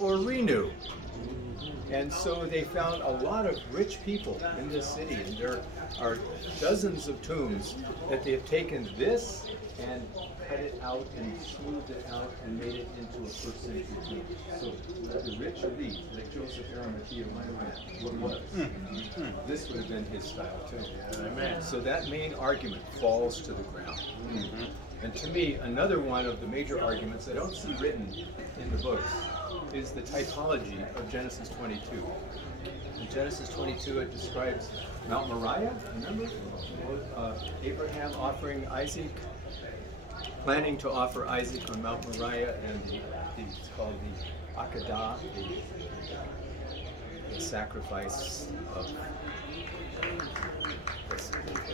or renew. And so they found a lot of rich people in this city, and there are dozens of tombs that they have taken this and cut it out and smoothed it out and made it into a first century tomb. So the rich elite, like Joseph Arimathea might have been, what was. This would have been his style too. Amen. So that main argument falls to the ground. And to me, another one of the major arguments I don't see written in the books is the typology of Genesis 22. In Genesis 22, it describes Mount Moriah, remember? Abraham offering Isaac, planning to offer Isaac on Mount Moriah, and it's called the Akedah, the sacrifice of,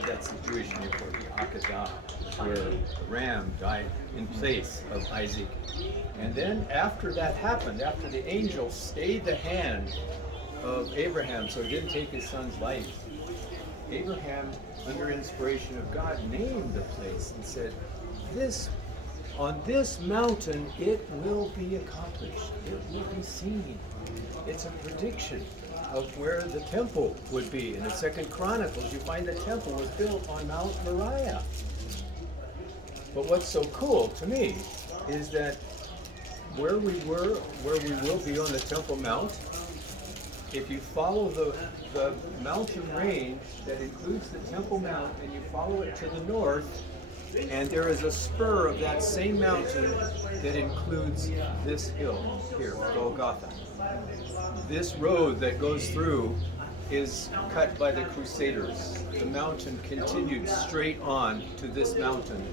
that's the Jewish name for the Akedah, where the ram died in place of Isaac. And then after that happened, after the angel stayed the hand of Abraham so he didn't take his son's life, Abraham, under inspiration of God, named the place and said, on this mountain it will be accomplished, it will be seen. It's a prediction of where the temple would be. In the Second Chronicles, you find the temple was built on Mount Moriah. But what's so cool to me is that where we will be on the Temple Mount, if you follow the mountain range that includes the Temple Mount and you follow it to the north, and there is a spur of that same mountain that includes this hill here, Golgotha. This road that goes through is cut by the Crusaders. The mountain continued straight on to this mountain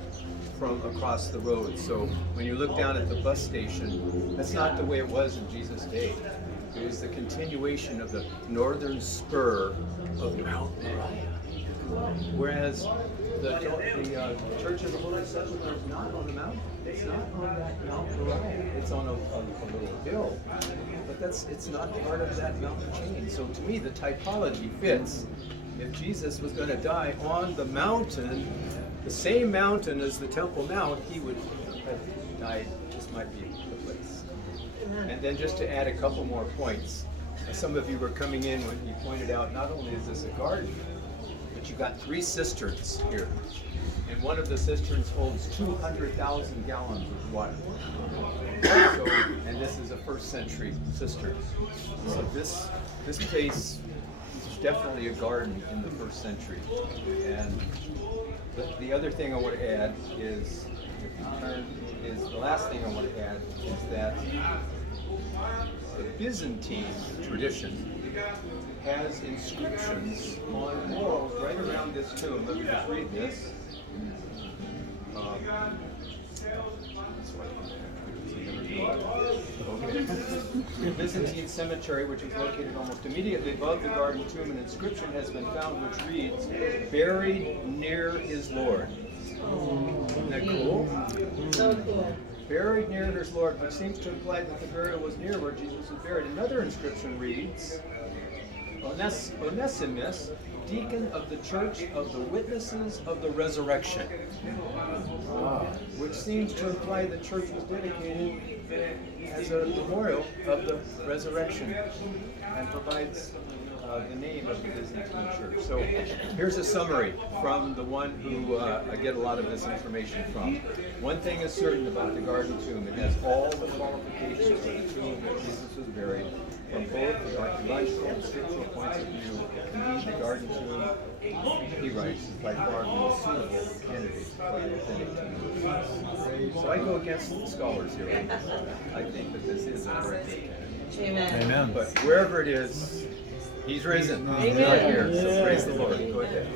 from across the road. So when you look down at the bus station, that's not the way it was in Jesus' day. It was the continuation of the northern spur of Mount Moriah. Whereas the Church of the Holy Sepulchre is not on the mountain. It's not on that Mount Moriah. It's on a little hill. But it's not part of that mountain chain. So to me, the typology fits. If Jesus was going to die on the mountain, the same mountain as the Temple Mount, he would have died. This might be the place. And then just to add a couple more points, some of you were coming in when you pointed out not only is this a garden, but you got 3 cisterns here. And one of the cisterns holds 200,000 gallons of water. So, and this is a first century cistern. So this place is definitely a garden in the first century. And the other thing I want to add is, the last thing I want to add is that the Byzantine tradition has inscriptions on walls right around this tomb. Let me just read this. The Byzantine cemetery, which is located almost immediately above the garden tomb, an inscription has been found which reads, "Buried near his Lord." Isn't that cool? So cool. Buried near his Lord, which seems to imply that the burial was near where Jesus was buried. Another inscription reads, Onesimus, deacon of the Church of the Witnesses of the Resurrection, which seems to imply the church was dedicated as a memorial of the resurrection and provides the name of the Byzantine church. So here's a summary from the one who I get a lot of this information from. One thing is certain about the garden tomb: it has all the qualifications of the tomb that Jesus was buried. From both the archaeological and scriptural points of view, it can be the garden tomb, he writes, is by far the most suitable candidate for the authentic tomb. So I go against the scholars here. I think that this is a very good candidate. Amen. Amen. But wherever it is, he's risen. He's not here. So praise the Lord. Go ahead.